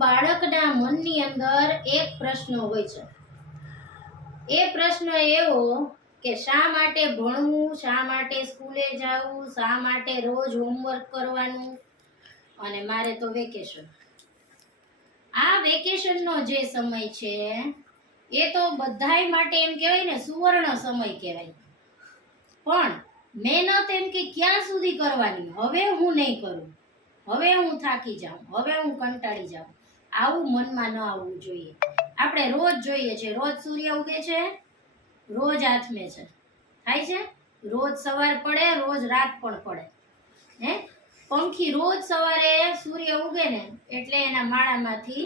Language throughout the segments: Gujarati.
બાળકના મનની અંદર એક પ્રશ્ન હોય છે. એ પ્રશ્ન એવો કે શા માટે ભણવું, શા માટે સ્કૂલે જવું, શા માટે રોજ હોમવર્ક કરવાનું અને મારે તો વેકેશન. આ વેકેશનનો જે સમય છે એ તો બધાય માટે એમ કહેવાય ને સુવર્ણ સમય કહેવાય. પણ મહેનત એમ કે ક્યાં સુધી કરવાની, હવે હું નહીં કરું, હવે હું થાકી જાઉં, હવે હું કંટાળી જાઉં, આવું મનમાં ન આવવું જોઈએ. આપણે રોજ જોઈએ છે, રોજ સૂર્ય ઉગે છે, રોજ આથમે છે, થાય છે, રોજ સવાર પડે, રોજ રાત પણ પડે. હે પંખી રોજ સવારે સૂર્ય ઉગે ને એટલે એના માળામાંથી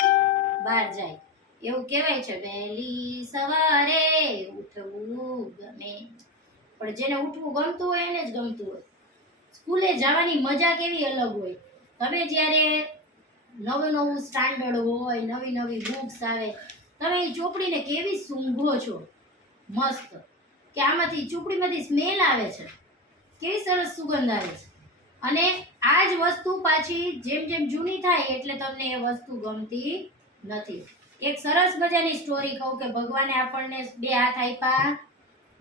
બહાર જાય. એવું કહેવાય છે વહેલી સવારે ઉઠવું ગમે. પણ જેને ઉઠવું ગમતું હોય એને જ ગમતું હોય. સ્કૂલે જવાની મજા કેવી અલગ હોય. તમે જ્યારે નવું સ્ટાન્ડર્ડ હોય, નવી નવી બુક્સ આવે, તમે એ ચોપડીને કેવી સૂંઘો છો મસ્ત, કે આમાંથી ચોપડીમાંથી સ્મેલ આવે છે, કેવી સરસ સુગંધ આવે છે. અને આ જ વસ્તુ પાછી જેમ જેમ જૂની થાય એટલે તમને એ વસ્તુ ગમતી નથી. એક સરસ મજાની સ્ટોરી કહું કે ભગવાને આપણને 2 હાથ આપ્યા,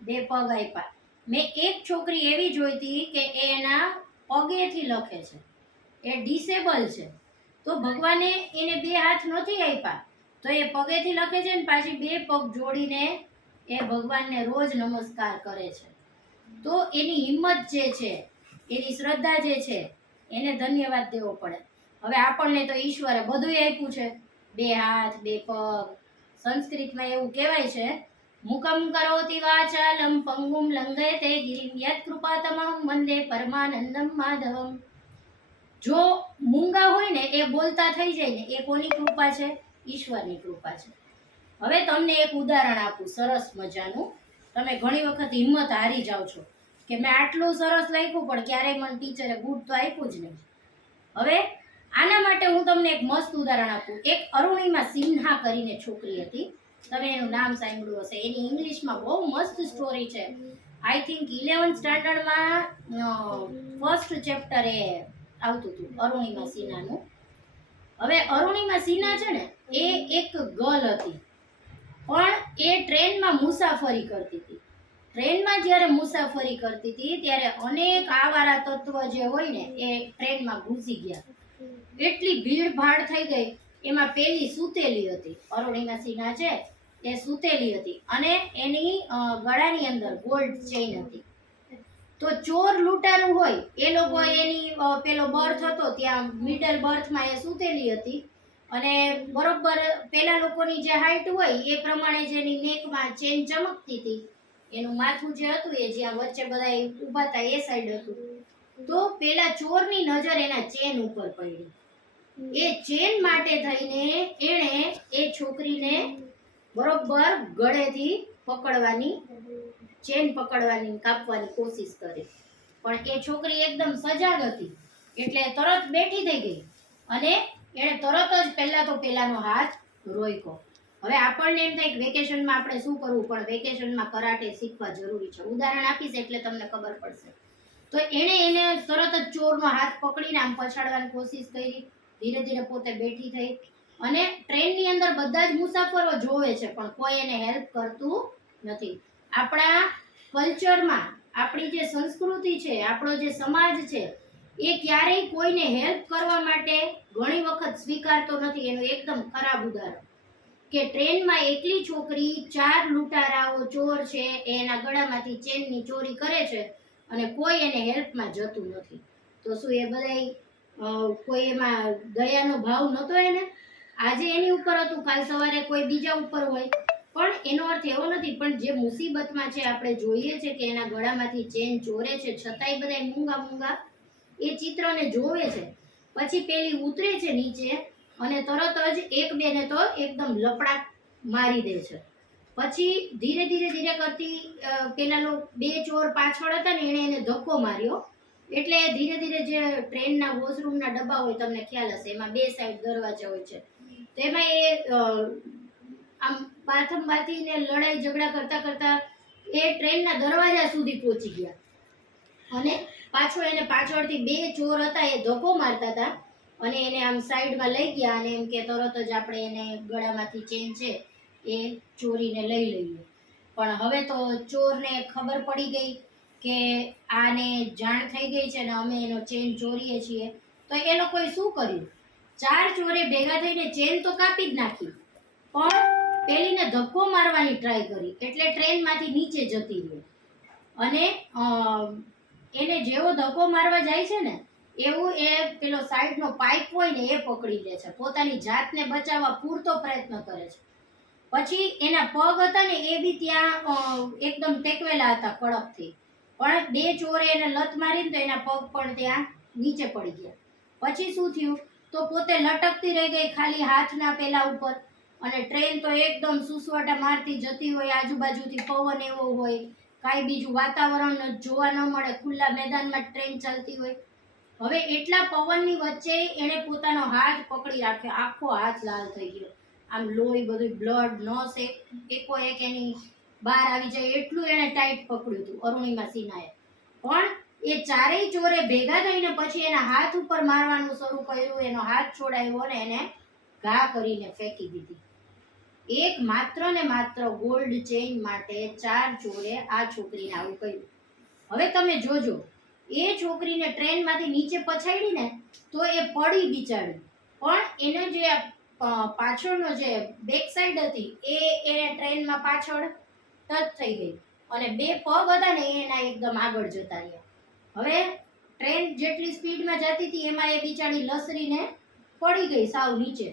2 પગ આપ્યા. મેં એક છોકરી એવી જોઈ હતી કે એના પગેથી લખે છે, એ ડિસેબલ છે, તો ભગવાને એને 2 હાથ નથી આપ્યા, તો એ પગેથી લખે છે ને પાછી 2 પગ જોડીને એ ભગવાનને રોજ નમસ્કાર કરે છે. તો એની હિંમત જે છે, એની શ્રદ્ધા જે છે, એને ધન્યવાદ દેવો પડે. હવે આપણને તો ઈશ્વરે બધું આપ્યું છે, 2 હાથ, 2 પગ. સંસ્કૃતમાં એવું કહેવાય છે, મુખમ કરોતિ વાચાલમ પંગુમ લંઘયતે ગિરિમ યત કૃપાતમહં વંદે પરમાનંદમ માધવમ. જો મૂંગા હોય ને એ બોલતા થઈ જાય ને, એ કોની કૃપા છે? ઈશ્વરની કૃપા છે. હવે તમને એક ઉદાહરણ આપું સરસ મજાનું. તમે ઘણી વખત હિંમત હારી જાઓ છો કે મેં આટલું સરસ લખ્યું પણ ક્યારેય મને ટીચરે ગુડ તો આપ્યું જ નહીં. હવે આના માટે હું તમને એક મસ્ત ઉદાહરણ આપું. એક અરુણિમા સિન્હા કરીને છોકરી હતી, તમે એનું નામ સાંભળ્યું હશે. એની ઇંગ્લિશમાં બહુ મસ્ત સ્ટોરી છે. આઈ થિંક 11th સ્ટાન્ડર્ડમાં ફર્સ્ટ ચેપ્ટર એ આવતું હતું અરુણિમા સિન્હાનું. હવે અરુણિમા સિન્હા છે ને એ એક ગર્લ હતી, પણ એ ટ્રેનમાં મુસાફરી કરતી હતી. ટ્રેનમાં જ્યારે મુસાફરી કરતી હતી ત્યારે અનેક આવારા તત્વ જે હોય ને એ ટ્રેનમાં ઘૂસી ગયા. એટલી ભીડ ભાડ થઈ ગઈ. એમાં પેલી સૂતેલી હતી, અરુણિમા સિન્હા છે એ સૂતેલી હતી અને એની ગળાની અંદર ગોલ્ડ ચેઇન હતી. તો ચોર લૂંટારું હોય એ લોકો એની પેલો બર્થ હતો ત્યાં મિડલ બર્થમાં એ સૂતેલી હતી અને બરોબર પેલા લોકોની જે હાઈટ હોય એ પ્રમાણે જેની નેકમાં ચેન ચમકતી હતી, એનું માથું જે હતું એ જ્યાં વચ્ચે બધા ઊભા હતા એ સાઈડ હતું. તો પેલા ચોરની નજર એના ચેન ઉપર પડી. એ ચેન માટે થઈને એણે એ છોકરીને બરોબર ગળેથી પકડવાની, ચેન પકડવાની, કાપવાની કોશિશ કરી. પણ એ છોકરી એકદમ સજાગ હતી એટલે તરત બેઠી થઈ ગઈ અને એણે તરત જ પહેલા તો પેલાનો હાથ રોક્યો. હવે આપણને એમ થાય કે વેકેશનમાં આપણે શું કરવું, પણ વેકેશનમાં કરાટે શીખવા જરૂરી છે. ઉદાહરણ આપીશ એટલે તમને ખબર પડશે. તો એણે એને તરત જ ચોરનો હાથ પકડીને આમ પછાડવાની કોશિશ કરી. ધીરે ધીરે પોતે બેઠી થઈ અને ટ્રેનની અંદર બધા જ મુસાફરો જોવે છે પણ કોઈ એને હેલ્પ કરતું નથી. આપણા કલ્ચરમાં આપણી જે સંસ્કૃતિ છે, આપણો જે સમાજ છે એ ક્યારેય કોઈને હેલ્પ કરવા માટે ઘણી વખત સ્વીકારતો નથી. એનું એકદમ ખરાબ ઉદાહરણ કે ટ્રેનમાં એકલી છોકરી 4 લૂંટારાઓ ચોર છે એના ગળામાંથી ચેનની ચોરી કરે છે અને કોઈ એને હેલ્પમાં જતું નથી. તો શું એ બધાય કોઈ એમાં દયાનો ભાવ નહોતો એને? આજે એની ઉપર હતું, કાલ સવારે કોઈ બીજા ઉપર હોય. પણ એનો અર્થ એવો નથી. પણ જે મુસીબતમાં છે, આપણે જોઈએ છે કે એના ગળામાંથી ચેન ચોરે છે છતાંય બધા મૂંગા એ ચિત્રને જોવે છે. પછી પેલી ઉતરે છે નીચે અને તરત જ એક બેને તો એકદમ લપડાક મારી દે છે. પછી ધીરે ધીરે કરતી પેલા 2 ચોર પાછળ હતા ને એને ધક્કો માર્યો એટલે ધીરે ધીરે જે ટ્રેનના વોશરૂમના ડબ્બા હોય તમને ખ્યાલ હશે, એમાં 2 સાઈડ દરવાજા હોય છે. તો એમાં એ આમ બાથમ બાથીને લડાઈ ઝઘડા કરતા કરતા એ ટ્રેનના દરવાજા સુધી પહોંચી ગયા અને પાછો એને પાછળથી 2 ચોર હતા એ ધક્કો મારતા હતા અને એને આમ સાઈડમાં લઈ ગયા અને એમ કે તરત જ આપણે એને ગળામાંથી ચેન છે એ ચોરીને લઈ લઈએ. પણ હવે તો ચોરને ખબર પડી ગઈ કે આને જાણ થઈ ગઈ છે ને અમે એનો ચેન ચોરીએ છીએ, તો એ લોકોએ શું કર્યું, 4 ચોરે ભેગા થઈને ચેન તો કાપી જ નાખી, પણ પેલીને ધક્કો મારવાની ટ્રાય કરી, એટલે ટ્રેનમાંથી નીચે જતી રહી. અને એને જેવો ધક્કો મારવા જાય છે ને એવું એ પેલો સાઈડનો પાઇપ હોય ને એ પકડી લે છે, પોતાની જાતને બચાવવા પૂરતો પ્રયત્ન કરે છે. પછી એના પગ હતા ને એ બી ત્યાં એકદમ ટેકવેલા હતા કડકથી, પણ 2 ચોરે એને લત મારીને તો એના પગ પણ ત્યાં નીચે પડી ગયા. પછી શું થયું, તો પોતે લટકતી રહી ગઈ ખાલી હાથના પેલા ઉપર, અને ટ્રેન તો એકદમ સુસવાટા મારતી જતી હોય, આજુબાજુથી પવન એવો હોય, કાંઈ બીજું વાતાવરણ જોવા ન મળે, ખુલ્લા મેદાનમાં ટ્રેન ચાલતી હોય. હવે એટલા પવનની વચ્ચે એણે પોતાનો હાથ પકડી રાખ્યો, આખો હાથ લાલ થઈ ગયો, આમ લોહી બધું બ્લડ નસ એકોએક એની બહાર આવી જાય એટલું એણે ટાઈટ પકડ્યું હતું અરુણિમા સિન્હાએ. પણ એ 4 ચોરે ભેગા થઈને પછી એના હાથ ઉપર મારવાનું શરૂ કર્યું, એનો હાથ છોડાવ્યો ને એને ઘા કરીને ફેંકી દીધી. એક માત્ર ને માત્ર ગોલ્ડ ચેઇન માટે 4 ચોરે આ છોકરીને આવું કર્યું. હવે તમે જોજો, એ છોકરીને ટ્રેનમાંથી નીચે પછાડી ને તો એ પડી બિચારી, પણ એને જે પાછળનો જે બેક સાઈડ હતી એને ટ્રેનમાં પાછળ ટચ થઈ ગઈ, અને 2 પગ હતા ને એના એકદમ આગળ જતા રહ્યા. હવે ટ્રેન જેટલી સ્પીડમાં જતી હતી એમાં એ બિચારી લસરીને પડી ગઈ સાવ નીચે.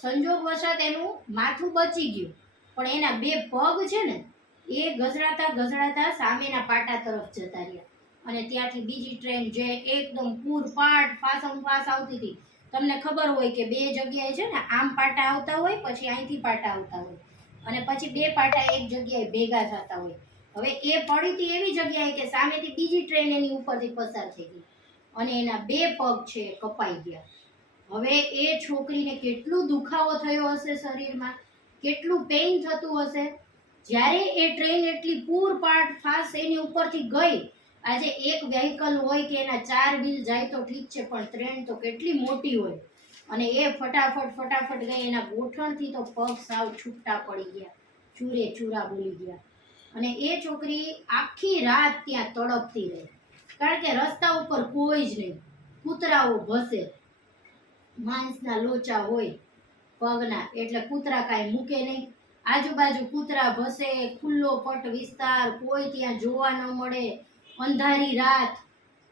સંજોગ વશાત એનું માથું બચી ગયું, પણ એના 2 પગ છે ને એ ગઝડાતા ગઝડાતા સામેના પાટા તરફ જતા રહ્યા. અને ત્યાંથી બીજી ટ્રેન જે એકદમ પૂરપાટ ફાસમ ફાસ આવતી હતી, તમને ખબર હોય કે 2 જગ્યાએ છે ને આમ પાટા આવતા હોય, પછી અહીંથી પાટા આવતા હોય, અને પછી 2 પાટા એક જગ્યાએ ભેગા થતા હોય. હવે એ પડી હતી એવી જગ્યાએ કે સામેથી બીજી ટ્રેન એની ઉપરથી પસાર થઈ ગઈ, અને એના 2 પગ છે કપાઈ ગયા. હવે એ છોકરીને કેટલું દુખાવો થયો હશે શરીરમાં, કેટલું પેઇન થતું હશે. જ્યારે એ ટ્રેન એટલી પૂરપાટ ફાસ્ટ એની ઉપરથી ગઈ, આજે એક વ્હીકલ હોય કે એના 4 વ્હીલ જાય તો ઠીક છે, પણ ટ્રેન તો કેટલી મોટી હોય, અને એ ફટાફટ ગઈ, એના ગોઠણથી તો પગ સાવ છૂટા પડી ગયા, ચૂરે ચૂરા બોલી ગયા. અને એ છોકરી આખી રાત ત્યાં તડપતી રહી, કારણ કે રસ્તા ઉપર કોઈ જ નહીં, કૂતરાઓ ભસે, માંસના લોચા હોય પગના, એટલે કૂતરા કાંઈ મૂકે નહીં, આજુબાજુ કૂતરા ભસે, ખુલ્લો પટ વિસ્તાર, કોઈ ત્યાં જોવા ન મળે, અંધારી રાત,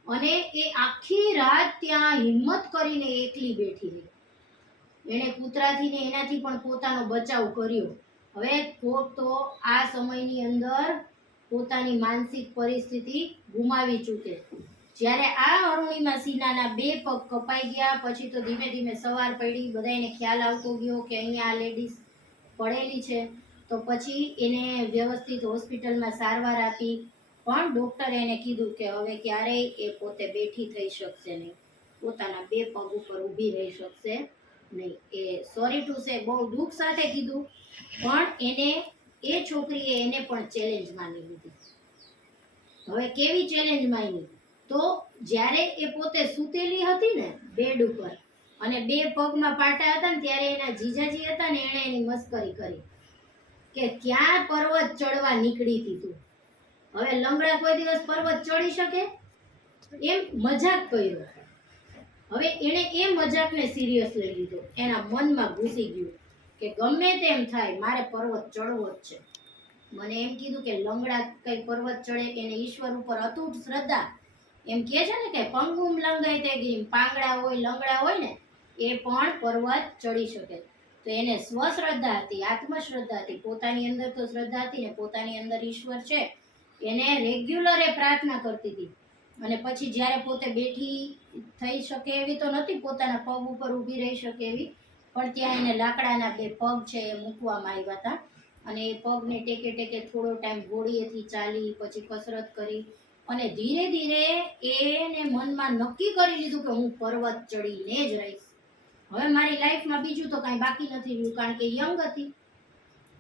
અને એ આખી રાત ત્યાં હિંમત કરીને એકલી બેઠી રહી. એણે કૂતરાથી ને એનાથી પણ પોતાનો બચાવ કર્યો. હવે કોક તો આ સમયની અંદર પોતાની માનસિક પરિસ્થિતિ ગુમાવી ચૂકે. જ્યારે આ અરુણિમા સિન્હાના 2 પગ કપાઈ ગયા પછી તો ધીમે ધીમે સવાર પડી, બધાને ખ્યાલ આવતો ગયો કે અહીંયા આ લેડીઝ પડેલી છે, તો પછી એને વ્યવસ્થિત હોસ્પિટલમાં સારવાર આપી, પણ ડૉક્ટરે એને કીધું કે હવે ક્યારેય એ પોતે બેઠી થઈ શકશે નહીં, પોતાના 2 પગ ઉપર ઊભી રહી શકશે નહીં. એ સોરી ટુ સે બહુ દુઃખ સાથે કીધું, પણ એ છોકરીએ એને પણ ચેલેન્જ માની લીધી. હવે કેવી ચેલેન્જ માની, તો જ્યારે એ પોતે સૂતેલી હતી ને બેડ ઉપર, અને 2 પગમાં પાટા હતા ને, ત્યારે એના જીજાજી હતા ને એણે એની મસ્કરી કરી કે ક્યાં પર્વત ચડવા નીકળી હતી તું, હવે લંગડા કોઈ દિવસ પર્વત ચડી શકે, એમ મજાક કર્યો. હવે એણે એ મજાકને સિરિયસ લઈ લીધો, એના મનમાં ઘૂસી ગયું કે ગમે તેમ થાય મારે પર્વત ચડવો જ છે. મને એમ કીધું કે લંગડા કઈ પર્વત ચડે, એને ઈશ્વર ઉપર અતૂટ શ્રદ્ધા, એમ કહે છે ને કે પંગુમ લંગાઈ તે ગીમ, પાંગડા હોય લંગડા હોય ને એ પણ પર્વત ચડી શકે. તો એને સ્વશ્રદ્ધા હતી, આત્મશ્રદ્ધા હતી, પોતાની અંદર તો શ્રદ્ધા હતી ને પોતાની અંદર ઈશ્વર છે, એને રેગ્યુલર એ પ્રાર્થના કરતી હતી. અને પછી જ્યારે પોતે બેઠી થઈ શકે એવી તો નથી, પોતાના પગ ઉપર ઊભી રહી શકે એવી, પણ ત્યાં એને લાકડાના 2 પગ છે એ મૂકવામાં આવ્યા હતા, અને એ પગને ટેકે ટેકે થોડો ટાઈમ ઘોડીએથી ચાલી, પછી કસરત કરી, અને ધીરે ધીરે એને મનમાં નક્કી કરી લીધું કે હું પર્વત ચડીને જ રહીશ. હવે મારી લાઈફમાં બીજું તો કાંઈ બાકી નથી રહ્યું, કારણ કે યંગ હતી.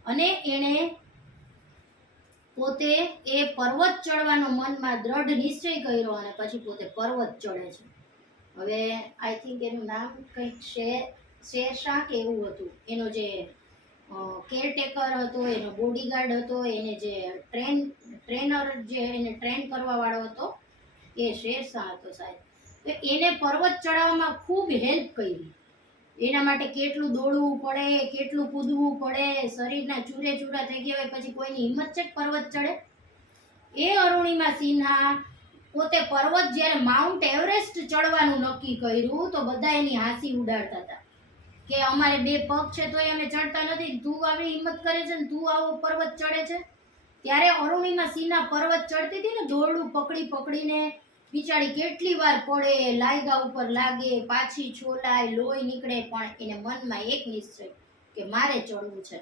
અને એણે પોતે એ પર્વત ચડવાનો મનમાં દ્રઢ નિશ્ચય કર્યો, અને પછી પોતે પર્વત ચડે છે. હવે આઈ થિંક એનું નામ કંઈક શેરશાહ કે એવું હતું. એનો જે કેરટેકર હતો, એનો બોડીગાર્ડ હતો, એને જે ટ્રેનર જે એને ટ્રેન કરવા વાળો હતો એ શેરશાહ હતો સાહેબ. તો એને પર્વત ચડાવવામાં ખૂબ હેલ્પ કરી. એના માટે કેટલું દોડવું પડે, કેટલું કૂદવું પડે, શરીરના ચૂરે ચૂરા થઈ ગયા હોય પછી કોઈની હિંમત છે પર્વત ચડે? એ અરુણિમા સિન્હા પોતે પર્વત જ્યારે માઉન્ટ એવરેસ્ટ ચડવાનું નક્કી કર્યું તો બધા એની હાંસી ઉડાડતા હતા કે અમારે 2 પગ છે તોય અમે ચડતા નથી, તું આવી હિંમત કરે છે ને તું આવો પર્વત ચડે છે. ત્યારે અરુણિમા સિન્હા પર્વત ચડતી હતી ને દોરડું પકડી પકડીને, બિચારી કેટલી વાર પડે, લાયગા ઉપર લાગે, પાછી છોલાય, લોહી નીકળે, પણ એને મનમાં એક નિશ્ચય કે મારે ચડવું છે.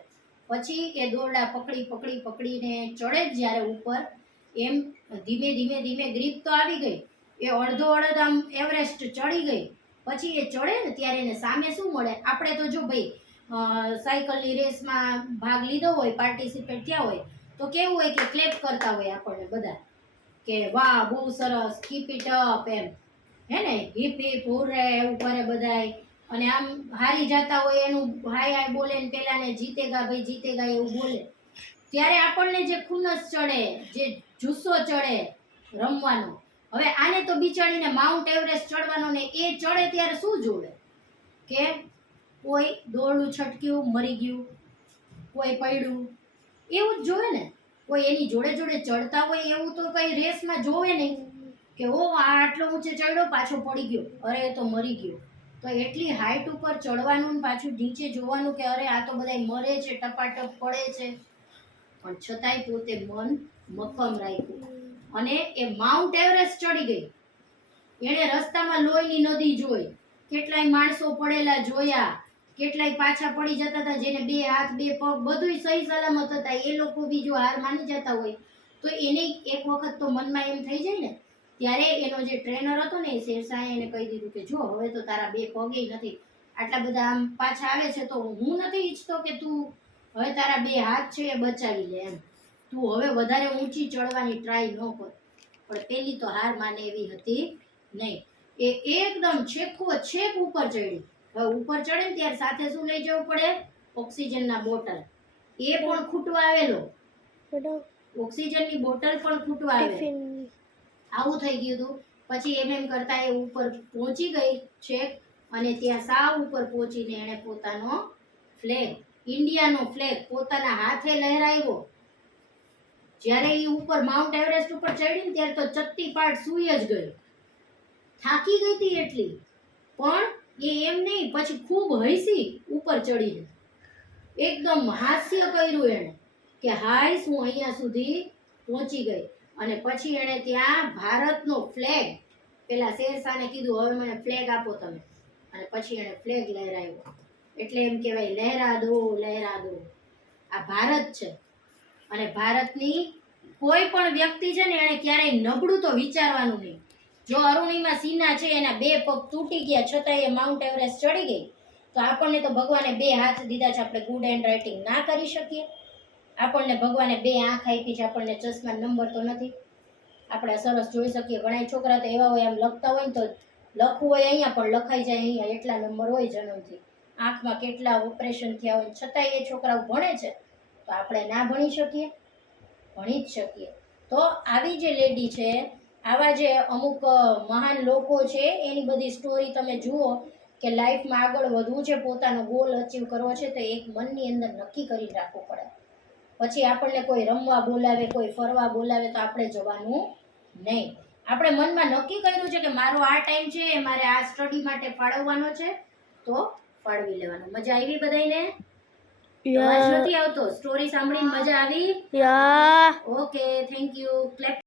પછી એ દોરડા પકડી પકડી પકડીને ચડે જ જ્યારે ઉપર, એમ ધીમે ધીમે ધીમે ગ્રીપ તો આવી ગઈ, એ અડધો આમ એવરેસ્ટ ચડી ગઈ. પછી એ ચડે ને ત્યારે એને સામે શું મળે? આપણે તો જો ભાઈ સાયકલની રેસમાં ભાગ લીધો હોય, પાર્ટિસિપેટ થયા હોય તો કેવું હોય કે ક્લેપ કરતા હોય આપણને બધા કે વાહ બહુ સરસ, કીપ ઇટ અપ, એમ હે ને, હિપ હિપ હુર્રે એવું કરે બધાય. અને આમ હારી જતા હોય એનું હાય હાય બોલે ને પેલાને જીતેગા ભાઈ જીતેગા એવું બોલે. ત્યારે આપણને જે ખુનસ ચડે, જે જુસ્સો ચડે રમવાનો. હવે આને તો બિચારીને માઉન્ટ એવરેસ્ટ ચડવાનો ને એ ચડે ત્યારે શું જોડે કે કોઈ દોરડું છટક્યું મરી ગયું, કોઈ પડ્યું, એવું જ જોવે ને. કોઈ એની જોડે જોડે ચડતા હોય એવું તો કઈ રેસમાં જોવે નહીં કે ઓ આ આટલો ઊંચે ચડ્યો પાછો પડી ગયો, અરે એ તો મરી ગયો. તો એટલી હાઈટ ઉપર ચડવાનું ને પાછું નીચે જોવાનું કે અરે આ તો બધાય મરે છે, ટપાટપ પડે છે, પણ છતાંય પોતે મન મક્કમ રાખ્યું અને એ માઉન્ટ એવરેસ્ટ ચડી ગઈ. એણે રસ્તામાં લોહીની નદી જોઈ, કેટલાય માણસો પડેલા જોયા, કેટલાય પાછા પડી જતા હતા જેને 2 હાથ 2 પગ બધુંય સહી સલામત હતા, એ લોકો બીજો હાર માની જતા હોય તો એને એક વખત તો મનમાં એમ થઈ જાય ને. ત્યારે એનો જે ટ્રેનર હતો ને એ શેરશાહે એને કહી દીધું કે જો હવે તો તારા 2 પગે નથી, આટલા બધા આમ પાછા આવે છે તો હું નથી ઈચ્છતો કે તું હવે તારા 2 હાથ છે એ બચાવી લે, એમ તું હવે વધારે ઊંચી ચડવાની ટ્રાય ન કર. પણ પેલી તો હાર માને એવી હતી નહીં. એ એકદમ છેક ઉપર ચડી. હવે ઉપર ચડે ને ત્યારે સાથે શું લઈ જવું પડે? ઓક્સિજનના બોટલ. એ પણ ખૂટવા આવેલો, ઓક્સિજનની બોટલ પણ ખૂટવા આવે. આવું થઈ ગયું હતું. પછી એમ કરતા એ ઉપર પહોંચી ગઈ છેક, અને ત્યાં સાવ ઉપર પહોંચીને એણે પોતાનો ફ્લેગ, ઇન્ડિયાનો ફ્લેગ પોતાના હાથે લહેરાવ્યો. જ્યારે એ ઉપર માઉન્ટ એવરેસ્ટ ઉપર ચડી ને ત્યારે તો ચત્તી પાટ સૂઈ જ ગઈ, થાકી ગઈ હતી એટલી. પણ એ એમ નહીં, પછી ખૂબ હસી ઉપર ચડીને, એકદમ હાસ્ય કર્યું એણે કે હાય હું અહીંયા સુધી પહોંચી ગઈ. અને પછી એણે ત્યાં ભારતનો ફ્લેગ, પેલા શેરશાહને કીધું હવે મને ફ્લેગ આપો તમે, અને પછી એણે ફ્લેગ લહેરાવ્યો. એટલે એમ કહેવાય લહેરા દો લહેરા દો. આ ભારત છે અને ભારતની કોઈ પણ વ્યક્તિ છે ને એણે ક્યારેય નબળું તો વિચારવાનું નહીં. જો અરુણિમા સિન્હા છે એના 2 પગ તૂટી ગયા છતાં એ માઉન્ટ એવરેસ્ટ ચડી ગઈ, તો આપણને તો ભગવાને 2 હાથ દીધા છે, આપણે ગુડ હેન્ડ રાઇટિંગ ના કરી શકીએ? આપણને ભગવાને 2 આંખ આપી છે, આપણને ચશ્મા નંબર તો નથી, આપણે સરસ જોઈ શકીએ. ઘણા છોકરા તો એવા હોય આમ લખતા હોય ને તો લખવું હોય અહીંયા પણ લખાઈ જાય અહીંયા, એટલા નંબર હોય જન્મથી. આંખમાં કેટલા ઓપરેશન થયા હોય છતાંય એ છોકરાઓ ભણે છે, તો આપણે ના ભણી શકીએ? ભણી જ શકીએ. તો આવી જે લેડી છે, આવા જે અમુક મહાન લોકો છે, એની બધી સ્ટોરી તમે જુઓ કે લાઈફમાં આગળ વધવું છે, પોતાનો ગોલ અચીવ કરવો છે, તો એક મનની અંદર નક્કી કરી રાખવું પડે. પછી આપણને કોઈ રમવા બોલાવે, કોઈ ફરવા બોલાવે તો આપણે જવાનું નહીં. આપણે મનમાં નક્કી કર્યું છે કે મારો આ ટાઈમ છે એ મારે આ સ્ટડી માટે ફાળવવાનો છે, તો ફાળવી લેવાનો. મજા આવી બધાયને? અવાજ નથી આવતો? સ્ટોરી સાંભળીને મજા આવી? Okay, thank you. ક્લેપ.